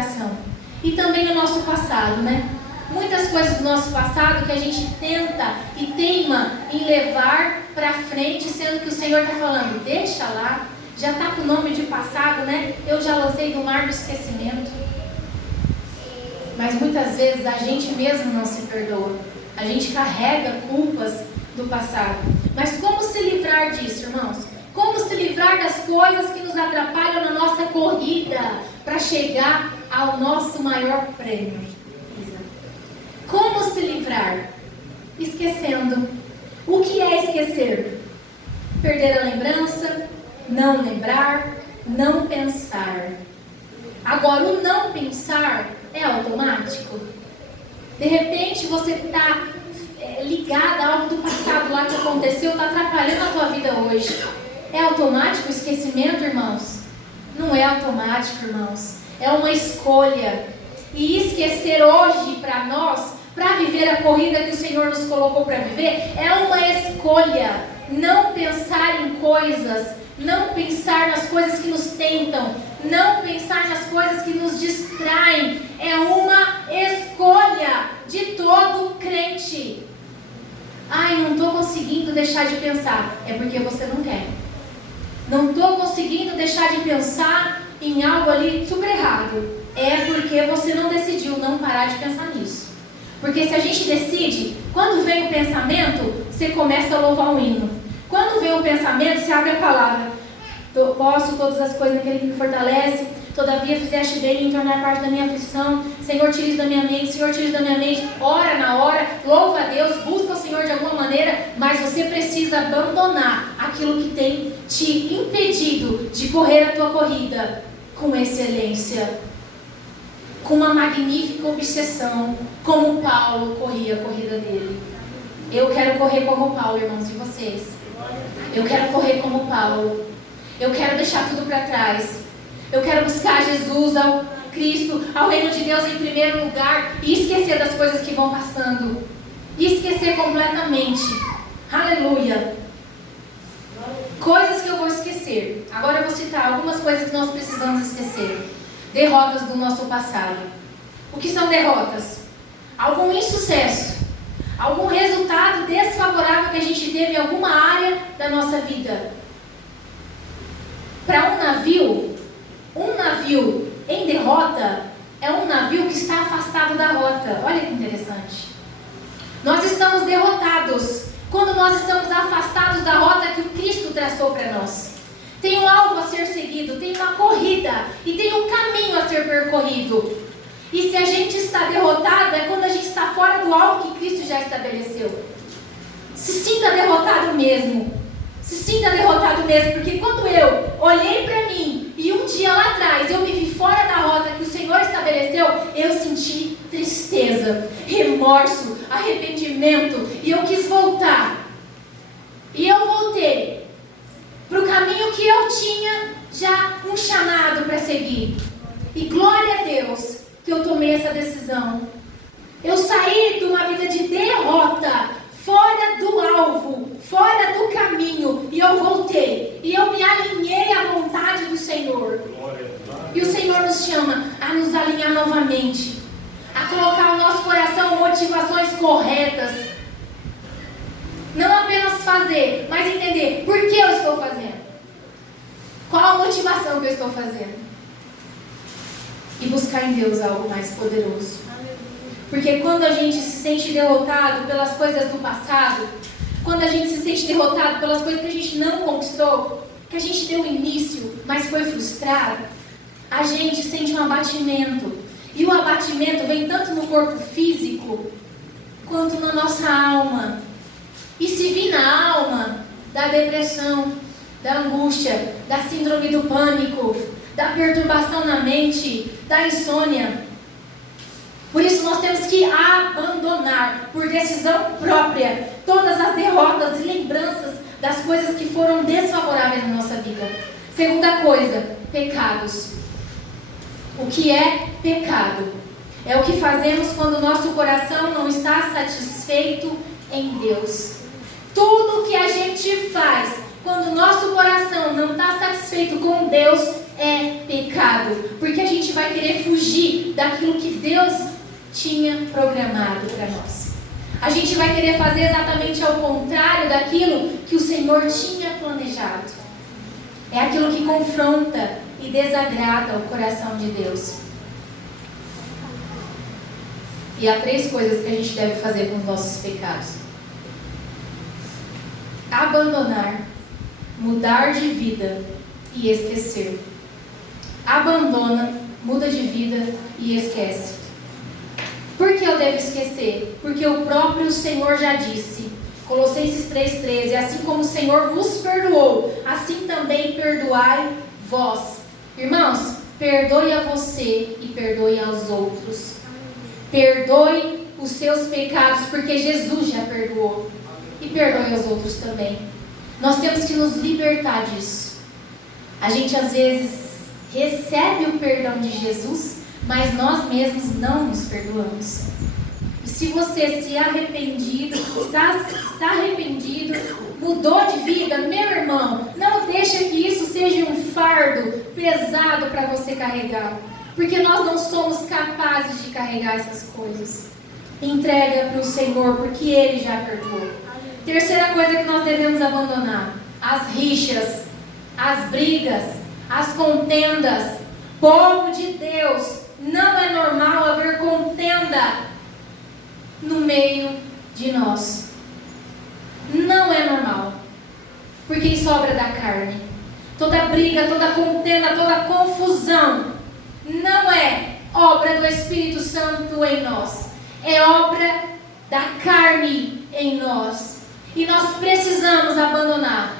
coração. E também no nosso passado, né? Muitas coisas do nosso passado que a gente tenta e teima em levar para frente, sendo que o Senhor está falando, deixa lá, já está com o nome de passado, né? Eu já lancei do mar do esquecimento. Mas muitas vezes a gente mesmo não se perdoa. A gente carrega culpas do passado. Mas como se livrar disso, irmãos? Como se livrar das coisas que nos atrapalham na nossa corrida para chegar ao nosso maior prêmio? Como se livrar? Esquecendo. O que é esquecer? Perder a lembrança, não lembrar, não pensar. Agora, o não pensar é automático. De repente, você está ligado a algo do passado lá que aconteceu, está atrapalhando a tua vida hoje. É automático o esquecimento, irmãos? Não é automático, irmãos. É uma escolha. E esquecer hoje para nós, para viver a corrida que o Senhor nos colocou para viver, é uma escolha. Não pensar em coisas, não pensar nas coisas que nos tentam, não pensar nas coisas que nos distraem. É uma escolha de todo crente. Ai, não estou conseguindo deixar de pensar. É porque você não quer. Não estou conseguindo deixar de pensar em algo ali super errado. É porque você não decidiu não parar de pensar nisso. Porque se a gente decide, quando vem o pensamento, você começa a louvar um hino. Quando vem o pensamento, você abre a palavra. Posso todas as coisas naquele que me fortalece. Todavia fizeste bem em tornar parte da minha aflição. Senhor, tira isso da minha mente. Senhor, tira isso da minha mente. Ora na hora, louva a Deus, busca o Senhor de alguma maneira. Mas você precisa abandonar aquilo que tem te impedido de correr a tua corrida com excelência, com uma magnífica obsessão, como Paulo corria a corrida dele. Eu quero correr como Paulo, irmãos, e vocês? Eu quero correr como Paulo. Eu quero deixar tudo para trás. Eu quero buscar Jesus, ao Cristo, ao reino de Deus em primeiro lugar e esquecer das coisas que vão passando. E esquecer completamente. Aleluia. Coisas que eu vou esquecer. Agora eu vou citar algumas coisas que nós precisamos esquecer. Derrotas do nosso passado. O que são derrotas? Algum insucesso, algum resultado desfavorável que a gente teve em alguma área da nossa vida. Para um navio em derrota é um navio que está afastado da rota. Olha que interessante. Nós estamos derrotados quando nós estamos afastados da rota que o Cristo traçou para nós. Tem um alvo a ser seguido, tem uma corrida e tem um caminho a ser percorrido. E se a gente está derrotado, é quando a gente está fora do alvo que Cristo já estabeleceu. Se sinta derrotado mesmo. Se sinta derrotado mesmo, porque quando eu olhei para mim e um dia lá atrás eu me vi fora da rota que o Senhor estabeleceu, eu senti tristeza, remorso, arrependimento e eu quis voltar. E eu voltei para o caminho que eu tinha já um chamado para seguir. E glória a Deus que eu tomei essa decisão. Eu saí de uma vida de derrota, fora do alvo, fora do caminho, e eu voltei. E eu me alinhei à vontade do Senhor. E o Senhor nos chama a nos alinhar novamente, a colocar no nosso coração motivações corretas. Não apenas fazer, mas entender por que eu estou fazendo. Qual a motivação que eu estou fazendo? E buscar em Deus algo mais poderoso. Porque quando a gente se sente derrotado pelas coisas do passado, quando a gente se sente derrotado pelas coisas que a gente não conquistou, que a gente deu início, mas foi frustrado, a gente sente um abatimento. E o abatimento vem tanto no corpo físico, quanto na nossa alma. E se vir na alma, da depressão, da angústia, da síndrome do pânico, da perturbação na mente, da insônia. Por isso nós temos que abandonar, por decisão própria, todas as derrotas e lembranças das coisas que foram desfavoráveis na nossa vida. Segunda coisa, pecados. O que é pecado? É o que fazemos quando o nosso coração não está satisfeito em Deus. Tudo que a gente faz quando o nosso coração não está satisfeito com Deus é pecado, porque a gente vai querer fugir daquilo que Deus tinha programado para nós. A gente vai querer fazer exatamente ao contrário daquilo que o Senhor tinha planejado. É aquilo que confronta e desagrada o coração de Deus. E há 3 coisas que a gente deve fazer com os nossos pecados: abandonar, mudar de vida e esquecer. Abandona, muda de vida e esquece. Por que eu devo esquecer? Porque o próprio Senhor já disse, Colossenses 3,13, assim como o Senhor vos perdoou, assim também perdoai vós. Irmãos, perdoe a você e perdoe aos outros. Perdoe os seus pecados, porque Jesus já perdoou. E perdoe aos outros também. Nós temos que nos libertar disso. A gente às vezes recebe o perdão de Jesus, mas nós mesmos não nos perdoamos. E se você se arrependido, está arrependido, mudou de vida, meu irmão, não deixa que isso seja um fardo pesado para você carregar. Porque nós não somos capazes de carregar essas coisas. Entrega para o Senhor, porque Ele já perdoou. Terceira coisa que nós devemos abandonar: as rixas, as brigas, as contendas. Povo de Deus, não é normal haver contenda no meio de nós. Não é normal. Porque isso é obra da carne. Toda briga, toda contenda, toda confusão não é obra do Espírito Santo em nós. É obra da carne em nós. E nós precisamos abandonar.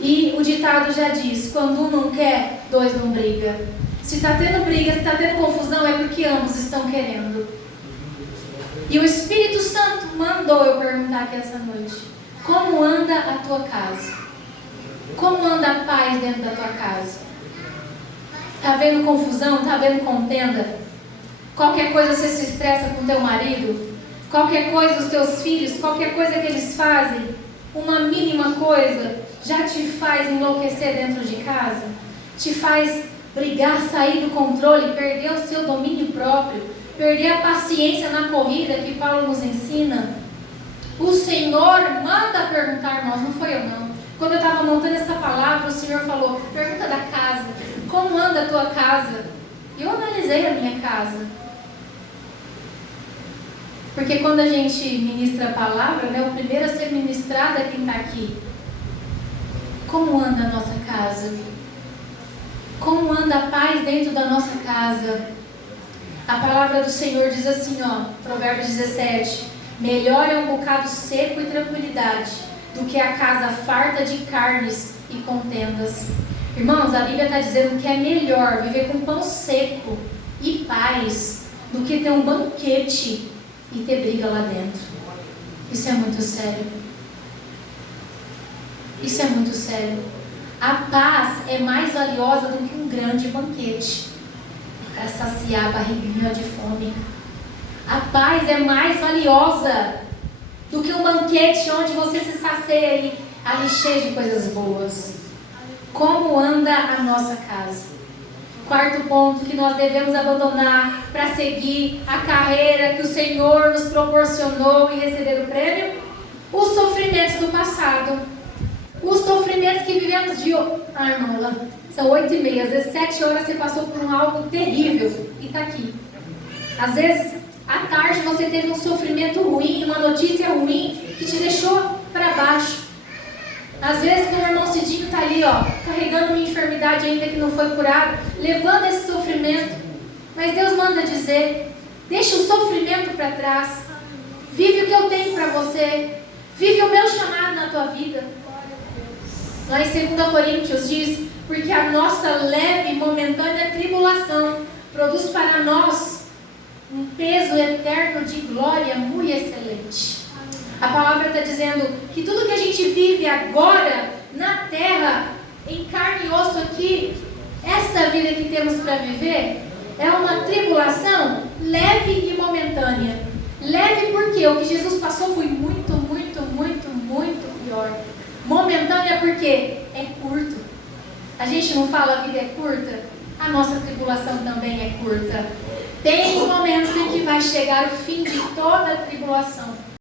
E o ditado já diz: quando um não quer, 2 não brigam. Se está tendo briga, se está tendo confusão, é porque ambos estão querendo. E o Espírito Santo mandou eu perguntar aqui essa noite: como anda a tua casa? Como anda a paz dentro da tua casa? Está vendo confusão? Está vendo contenda? Qualquer coisa você se estressa com teu marido? Qualquer coisa os teus filhos, qualquer coisa que eles fazem, uma mínima coisa, já te faz enlouquecer dentro de casa? Te faz brigar, sair do controle, perder o seu domínio próprio, perder a paciência na corrida que Paulo nos ensina? O Senhor manda perguntar, irmãos, não foi eu não. Quando eu estava montando essa palavra, o Senhor falou: pergunta da casa, como anda a tua casa? E eu analisei a minha casa. Porque quando a gente ministra a palavra, né, o primeiro a ser ministrado é quem está aqui. Como anda a nossa casa? Como anda a paz dentro da nossa casa? A palavra do Senhor diz assim, Provérbios 17: melhor é um bocado seco e tranquilidade do que a casa farta de carnes e contendas. Irmãos, a Bíblia está dizendo que é melhor viver com pão seco e paz do que ter um banquete e ter briga lá dentro. Isso é muito sério. Isso é muito sério. A paz é mais valiosa do que um grande banquete para saciar a barriguinha de fome. A paz é mais valiosa do que um banquete onde você se sacia e ali cheio de coisas boas. Como anda a nossa casa? Quarto ponto que nós devemos abandonar para seguir a carreira que o Senhor nos proporcionou e receber o prêmio: os sofrimentos do passado. Os sofrimentos que vivemos de... irmã, são 8h30, às vezes 7 horas você passou por algo terrível e está aqui. Às vezes, à tarde você teve um sofrimento ruim, uma notícia ruim que te deixou para baixo. Às vezes, meu irmão Cidinho está ali, carregando uma enfermidade ainda que não foi curada, levando esse sofrimento. Mas Deus manda dizer: deixa o sofrimento para trás. Vive o que eu tenho para você. Vive o meu chamado na tua vida. Lá em 2 Coríntios diz: porque a nossa leve e momentânea tribulação produz para nós um peso eterno de glória muito excelente. A palavra está dizendo que tudo que a gente vive agora na terra, em carne e osso aqui, essa vida que temos para viver, é uma tribulação leve e momentânea. Leve porque o que Jesus passou foi muito, muito, muito, muito pior. Momentânea porque é curto. A gente não fala a vida é curta? A nossa tribulação também é curta. Tem um momento em que vai chegar o fim de toda a tribulação.